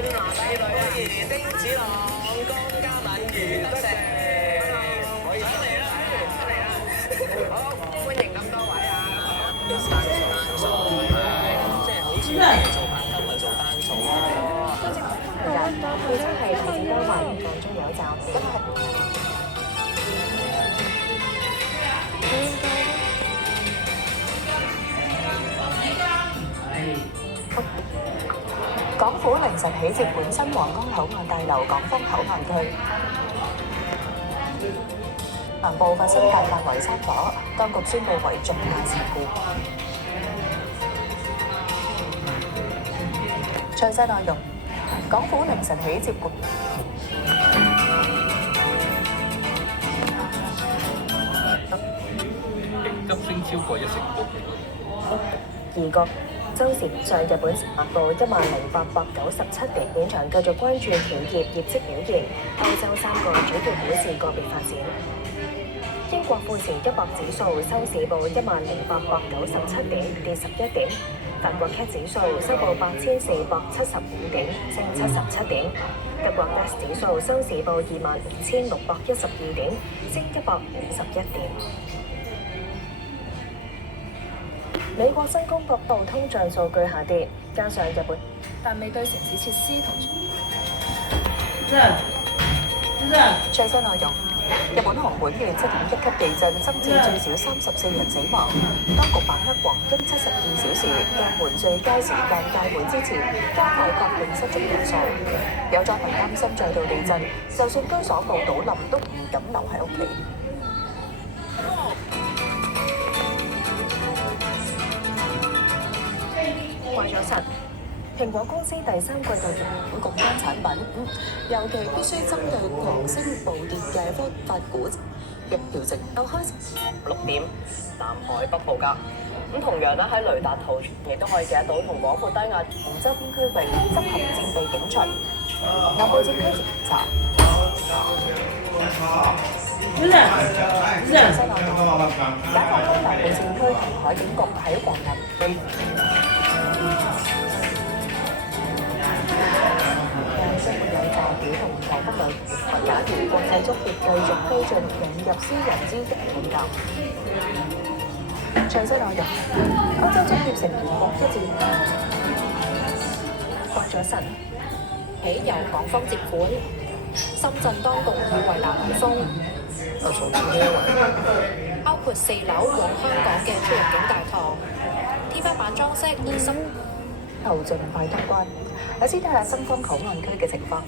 進華帝女啊，丁子朗、江嘉敏、余德丞，可以上嚟啦，出嚟啦！好，歡迎咁多位啊！單數即係好似做白金咪做單數咯。係啦，佢真係大致多雲，間中有驟雨。港府凌晨起接管新皇崗口岸大樓港方口岸區，南部發生大範圍山火，當局宣布為重大事故。詳細內容，港府凌晨起接管。急升超過1成半。二國周時上日本發布10,897點，現場繼續關注企業業績表現。歐洲3個主要股市個別發展。英國富時100指數收市報10,897點，跌11點。法國 CAC 指數收報8,475點，升77點。德國 DAX 指數收市報25,612點，升151點。美國新公布通脹數據下跌，加上日本，但未對城市設施同最新內容。日本熊本縣7.1級地震，增至最少34人死亡。當局把握黃金72小時救援最佳時間屆滿之前，加快確認失蹤人數。有災民擔心再度地震，就算居所冇倒冧，都唔敢留喺屋企。為咗實，蘋果公司第3季度營運共關產品，尤其必須針對狂升暴跌嘅科發股嘅調整，又開6點，南海北部㗎。咁同樣咧喺雷達圖亦都可以見得到，同廣闊低壓同周邊區域執行戰備警巡，南部戰區調查。最新內容，解放軍南部戰區同海警局喺黃岩將會有驟雨同颱風雷。假如國際足協繼續推進引入私人資格領教。詳細內容，歐洲足協成員國一致過咗神，起由港方接管。深圳當局已為南海風，包括4樓往香港嘅出入境大堂，天花板裝飾以深後盡快通關。我先睇下深方口岸區嘅情況。